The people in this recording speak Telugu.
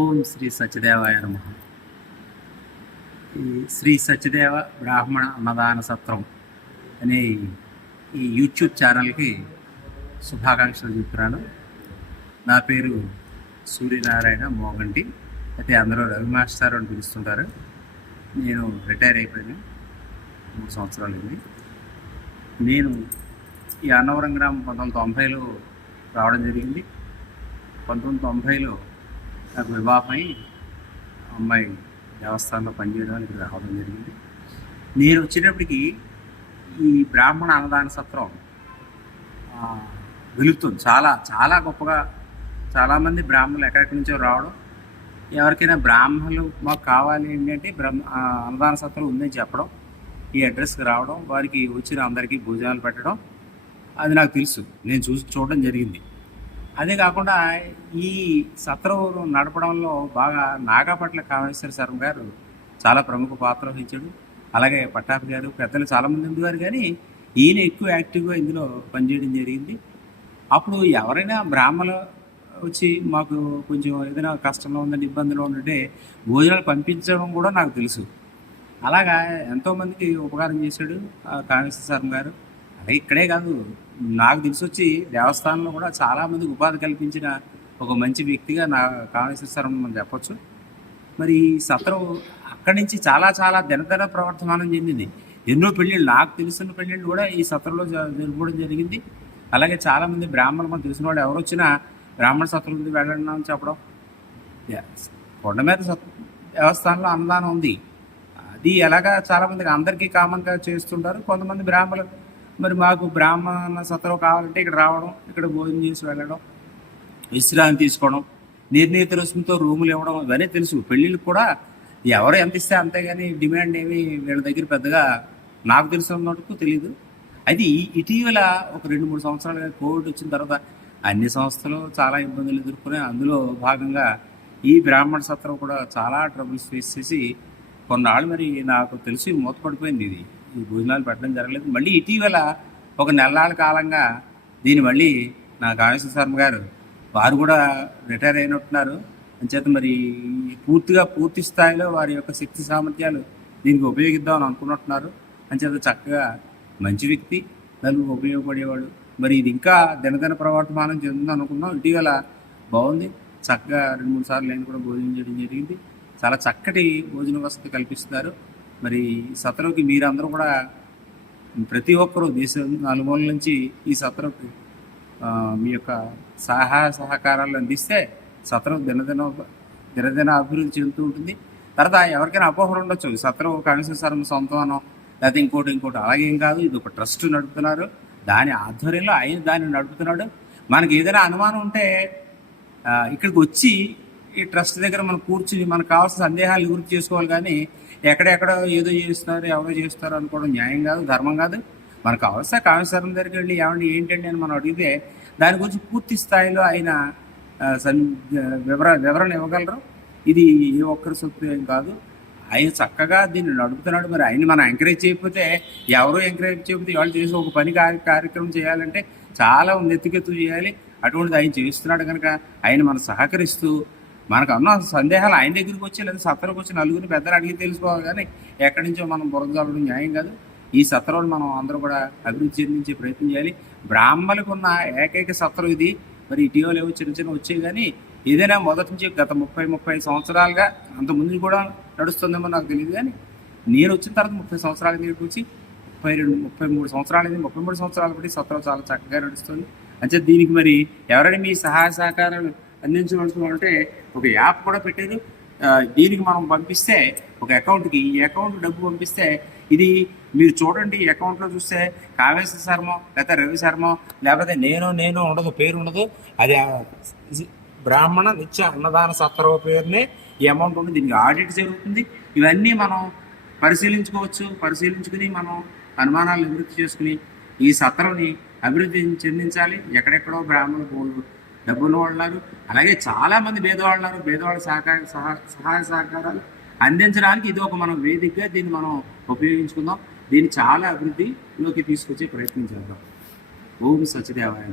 ఓం శ్రీ సత్యదేవాయ నమః. ఈ శ్రీ సత్యదేవ బ్రాహ్మణ అన్నదాన సత్రం అనే ఈ యూట్యూబ్ ఛానల్కి శుభాకాంక్షలు చెప్తున్నాను. నా పేరు సూర్యనారాయణ మోగంటి, అయితే అందరూ రవి మాస్టర్ అని పిలుస్తుంటారు. నేను రిటైర్ అయిపోయాను, 3 సంవత్సరాలు అయింది. నేను ఈ అన్నవరం గ్రామం 1990లో రావడం జరిగింది. 1990లో నాకు వివాహమై అమ్మాయి దేవస్థానంలో పనిచేయడానికి రావడం జరిగింది. నేను వచ్చేటప్పటికి ఈ బ్రాహ్మణ అన్నదాన సత్రం వెలుగుతుంది. చాలా చాలా గొప్పగా చాలామంది బ్రాహ్మణులు ఎక్కడెక్కడి నుంచో రావడం, ఎవరికైనా బ్రాహ్మణులు మాకు కావాలి ఏంటంటే అన్నదాన సత్రం ఉందని చెప్పడం, ఈ అడ్రస్కి రావడం, వారికి వచ్చిన అందరికీ భోజనాలు పెట్టడం, అది నాకు తెలుసు, నేను చూడడం జరిగింది. అదే కాకుండా ఈ సత్రం నడపడంలో బాగా నాగపట్ల కామేశ్వర శర్మ గారు చాలా ప్రముఖ పాత్ర వహించాడు. అలాగే పట్టాభి గారు, పెద్దలు చాలామంది ఉండేవారు, కానీ ఈయన ఎక్కువ యాక్టివ్గా ఇందులో పనిచేయడం జరిగింది. అప్పుడు ఎవరైనా బ్రాహ్మణులు వచ్చి మాకు కొంచెం ఏదైనా కష్టంలో ఉందంటే, ఇబ్బందిలో ఉందంటే భోజనాలు పంపించడం కూడా నాకు తెలుసు. అలాగా ఎంతోమందికి ఉపకారం చేశాడు కామేశ్వర శర్మ గారు. అలాగే ఇక్కడే కాదు, నాకు తెలిసి వచ్చి దేవస్థానంలో కూడా చాలామందికి ఉపాధి కల్పించిన ఒక మంచి వ్యక్తిగా నా కామేశ్వర శర్మ మనం చెప్పొచ్చు. మరి ఈ సత్రం అక్కడి నుంచి చాలా చాలా దినదిన ప్రవర్తమానం చెందింది. ఎన్నో పెళ్ళిళ్ళు, నాకు తెలిసిన పెళ్ళిళ్ళు కూడా ఈ సత్రంలో జరుపుకోవడం జరిగింది. అలాగే చాలామంది బ్రాహ్మణులు మనకు తెలిసిన వాళ్ళు ఎవరు వచ్చినా బ్రాహ్మణ సత్రం ఉంది వెళ్ళండి అని చెప్పడం. కొండ మీద దేవస్థానంలో అన్నదానం ఉంది, అది ఎలాగా చాలామందికి అందరికీ కామన్గా చేస్తుంటారు. కొంతమంది బ్రాహ్మణులు మరి మాకు బ్రాహ్మణ సత్రం కావాలంటే ఇక్కడ రావడం, ఇక్కడ భోజనం చేసి వెళ్ళడం, విశ్రాంతి తీసుకోవడం, నిర్ణీత రుసుముతో రూములు ఇవ్వడం, ఇవన్నీ తెలుసు. పెళ్ళిళ్ళకి కూడా ఎవరు ఎంత ఇస్తే అంతేగాని డిమాండ్ ఏమి వీళ్ళ దగ్గర పెద్దగా నాకు తెలిసినందుకు తెలియదు. అయితే ఇటీవల ఒక 2-3 సంవత్సరాలుగా కోవిడ్ వచ్చిన తర్వాత అన్ని సంస్థలు చాలా ఇబ్బందులు ఎదుర్కొని, అందులో భాగంగా ఈ బ్రాహ్మణ సత్రం కూడా చాలా ట్రబుల్స్ ఫేస్ చేసి కొన్నాళ్ళు మరి నాకు తెలిసి మూతపడిపోయింది. ఈ భోజనాలు పెట్టడం జరగలేదు. మళ్ళీ ఇటీవల ఒక నెలల కాలంగా దీన్ని మళ్ళీ నా కామేశ్వర శర్మ గారు వారు కూడా రిటైర్ అయినట్టున్నారు. అంచేత మరి పూర్తి స్థాయిలో వారి యొక్క శక్తి సామర్థ్యాలు దీనికి ఉపయోగిద్దామని అనుకున్నట్టున్నారు. అంచేత చక్కగా మంచి వ్యక్తి, నలుగురు ఉపయోగపడేవాడు. మరి ఇది ఇంకా దినదిన ప్రవర్తమానం చెందుతుంది అనుకున్నాం. ఇటీవల బాగుంది, చక్కగా 2-3 సార్లు నేను కూడా భోజనం చేయడం జరిగింది. చాలా చక్కటి భోజన వసతి కల్పిస్తున్నారు. మరి సత్రంకి మీరందరూ కూడా ప్రతి ఒక్కరూ దేశం నలుమూలల నుంచి ఈ సత్రంకి మీ యొక్క సహాయ సహకారాలు అందిస్తే సత్రం దినదిన అభివృద్ధి చెందుతూ ఉంటుంది. తర్వాత ఎవరికైనా అపోహలు ఉండొచ్చు, సత్రం కామేశ్వర శర్మ సొంతం లేకపోతే ఇంకోటి. అలాగే ఏం కాదు, ఇది ఒక ట్రస్ట్ నడుపుతున్నారు, దాని ఆధ్వర్యంలో ఆయన దాన్ని నడుపుతున్నాడు. మనకి ఏదైనా అనుమానం ఉంటే ఇక్కడికి వచ్చి ఈ ట్రస్ట్ దగ్గర మనం కూర్చుని మనకు కావాల్సిన సందేహాలు నివృత్తి చేసుకోవాలి. కానీ ఎక్కడెక్కడో ఏదో చేస్తున్నారు, ఎవరో చేస్తారు అనుకోవడం న్యాయం కాదు, ధర్మం కాదు. మనకు కావాల్సిన కామేశ్వరం దగ్గరికి వెళ్ళి ఏమండి ఏంటండి అని మనం అడిగితే దాని గురించి పూర్తి స్థాయిలో ఆయన వివరణ ఇవ్వగలరు. ఇది ఏ ఒక్కరి సొత్తు ఏం కాదు, ఆయన చక్కగా దీన్ని నడుపుతున్నాడు. మరి ఆయన మనం ఎంకరేజ్ చేయకపోతే, ఎవరో ఎంకరేజ్ చేయకపోతే వాళ్ళు చేసి ఒక పని కార్యక్రమం చేయాలంటే చాలా నెత్తికెత్తు చేయాలి. అటువంటిది ఆయన చేస్తున్నాడు కనుక ఆయన మనం సహకరిస్తూ, మనకు అన్న సందేహాలు ఆయన దగ్గరికి వచ్చి లేదా సత్రంకి వచ్చి నలుగురిని పెద్దలు అడిగి తెలుసుకోవాలి. కానీ ఎక్కడి నుంచో మనం బురద చల్లడం న్యాయం కాదు. ఈ సత్రంలో మనం అందరూ కూడా అభివృద్ధి చెందించే ప్రయత్నం చేయాలి. బ్రాహ్మణులకు ఉన్న ఏకైక సత్రం ఇది. మరి ఇటీవల ఏవో చిన్న వచ్చాయి, కానీ ఏదైనా మొదటి నుంచి గత 30 సంవత్సరాలుగా, అంతకుముందు కూడా నడుస్తుందేమో నాకు తెలియదు. కానీ నేను వచ్చిన తర్వాత 30 సంవత్సరాల దగ్గరికి వచ్చి 33 సంవత్సరాలు అయింది. 33 సంవత్సరాలు బట్టి సత్రం చాలా చక్కగా నడుస్తుంది. అంటే దీనికి మరి ఎవరైనా మీ సహాయ సహకారాలు అందించవలసిందంటే ఒక యాప్ కూడా పెట్టారు. దీనికి మనం పంపిస్తే ఒక అకౌంట్కి, ఈ అకౌంట్ డబ్బు పంపిస్తే ఇది మీరు చూడండి, ఈ అకౌంట్లో చూస్తే కామేశ్వర శర్మ లేకపోతే రవి శర్మ లేకపోతే నేను ఉండదు, పేరు ఉండదు. అది బ్రాహ్మణ నిత్య అన్నదాన సత్రం పేరునే ఈ అమౌంట్ ఉంది. దీనికి ఆడిట్ జరుగుతుంది. ఇవన్నీ మనం పరిశీలించుకుని మనం అనుమానాలు నివృత్తి చేసుకుని ఈ సత్రంని అభివృద్ధి చెందించాలి. ఎక్కడెక్కడో బ్రాహ్మణులు డబ్బులు వాళ్ళారు, అలాగే చాలామంది పేదవాళ్ళున్నారు. పేదవాళ్ళ సహాయ సహకారాలు అందించడానికి ఇది ఒక మనం వేదికగా దీన్ని మనం ఉపయోగించుకుందాం. దీన్ని చాలా అభివృద్ధిలోకి తీసుకొచ్చే ప్రయత్నం చేద్దాం. ఓం సత్యదేవాయ.